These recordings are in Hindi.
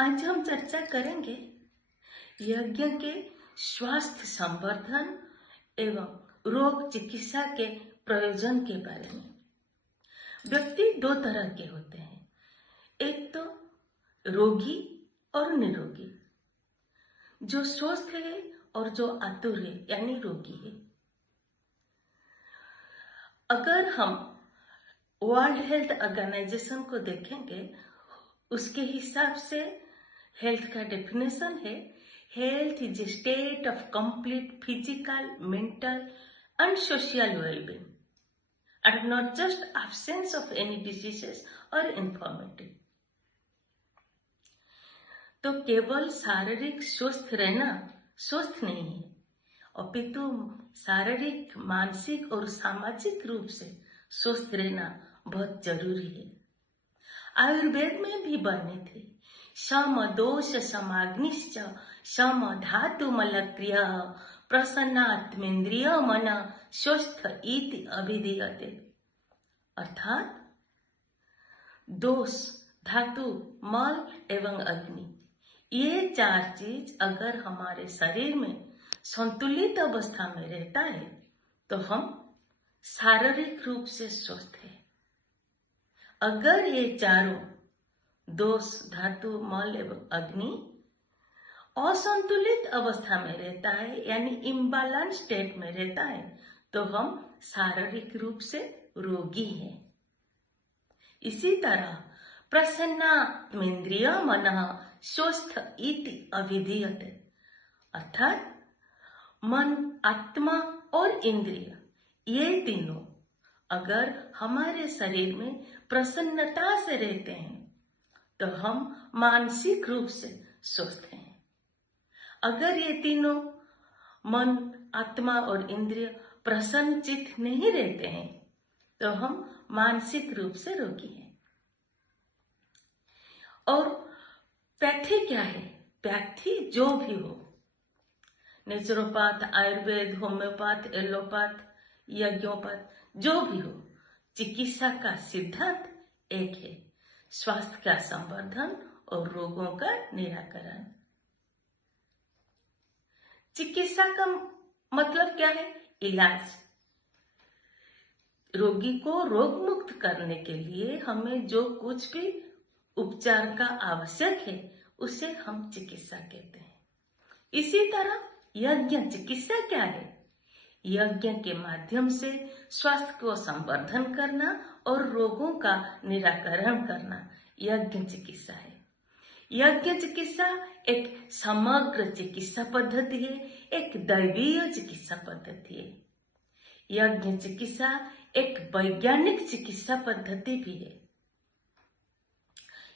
आज हम चर्चा करेंगे यज्ञ के स्वास्थ्य संवर्धन एवं रोग चिकित्सा के प्रयोजन के बारे में। व्यक्ति दो तरह के होते हैं, एक तो रोगी और निरोगी। जो स्वस्थ है और जो आतुर है यानी रोगी है। अगर हम वर्ल्ड हेल्थ ऑर्गेनाइजेशन को देखेंगे, उसके हिसाब से हेल्थ का डेफिनेशन है, health is a state of complete physical, mental and social wellbeing and not just absence of any diseases or infirmity। तो केवल शारीरिक स्वस्थ रहना स्वस्थ नहीं है, अपितु शारीरिक, मानसिक और सामाजिक रूप से स्वस्थ रहना बहुत जरूरी है। आयुर्वेद में भी वर्णित है, सम दोष समाग्निश्च सम धातु मलक्रिय प्रसन्नात्मेन्द्रिय मन स्वस्थ इति अभिधीयते। अर्थात दोष, धातु, मल एवं अग्नि, ये चार चीज अगर हमारे शरीर में संतुलित अवस्था में रहता है तो हम शारीरिक रूप से स्वस्थ हैं। अगर ये चारों दोष, धातु, मल एवं अग्नि असंतुलित अवस्था में रहता है यानी इम्बैलेंस स्टेट में रहता है तो हम शारीरिक रूप से रोगी हैं। इसी तरह प्रसन्नात्मेन्द्रिय मनः स्वस्थ इति अभिधीयते। अर्थात मन, आत्मा और इंद्रिय ये तीनों अगर हमारे शरीर में प्रसन्नता से रहते हैं तो हम मानसिक रूप से स्वस्थ हैं। अगर ये तीनों मन, आत्मा और इंद्रिय प्रसन्नचित नहीं रहते हैं तो हम मानसिक रूप से रोगी हैं। और पैथी क्या है? पैथी जो भी हो, नेचुरोपैथ, आयुर्वेद, होम्योपैथ, एलोपैथ, यज्ञोपैथ, जो भी हो, चिकित्सा का सिद्धांत एक है, स्वास्थ्य का संवर्धन और रोगों का निराकरण। चिकित्सा का मतलब क्या है? इलाज। रोगी को रोग मुक्त करने के लिए हमें जो कुछ भी उपचार का आवश्यक है उसे हम चिकित्सा कहते हैं। इसी तरह यज्ञ चिकित्सा क्या है? यज्ञ के माध्यम से स्वास्थ्य को संवर्धन करना और रोगों का निराकरण करना यज्ञ चिकित्सा है। यज्ञ चिकित्सा एक समग्र चिकित्सा पद्धति है, एक दैवीय चिकित्सा पद्धति है। यज्ञ चिकित्सा एक वैज्ञानिक चिकित्सा पद्धति भी है।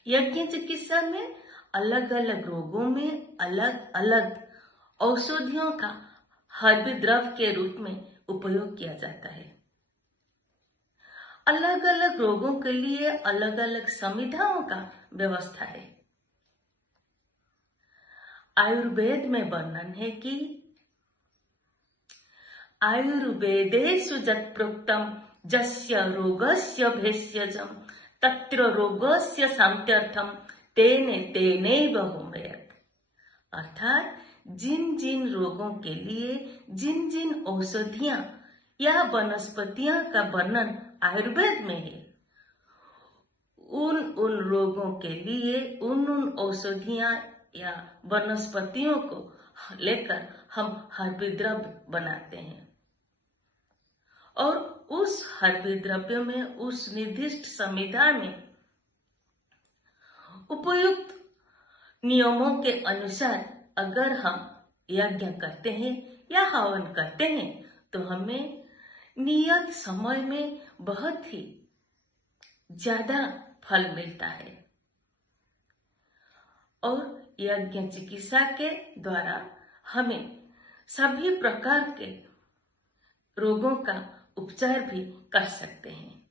यज्ञ चिकित्सा में अलग अलग रोगों में अलग अलग औषधियों का हर्ब द्रव के रूप में उपयोग किया जाता है। अलग अलग रोगों के लिए अलग अलग संविधाओं का व्यवस्था है। आयुर्वेद में वर्णन है कि आयुर्वेदेषु यत् प्रोक्तम जस्य रोगस्य भेषजम तत्र रोगस्य शान्त्यर्थम तेने तेनैव होम्येत्। अर्थात जिन जिन रोगों के लिए जिन जिन औषधियां या वनस्पतियां का वर्णन आयुर्वेद में है, उन उन रोगों के लिए उन उन औषधियां या वनस्पतियों को लेकर हम हर्बी द्रव्य बनाते हैं और उस हर्बी द्रव्य में उस निर्दिष्ट संविधा में उपयुक्त नियमों के अनुसार अगर हम यज्ञ करते हैं या हवन करते हैं तो हमें नियत समय में बहुत ही ज्यादा फल मिलता है। और यज्ञ चिकित्सा के द्वारा हमें सभी प्रकार के रोगों का उपचार भी कर सकते हैं।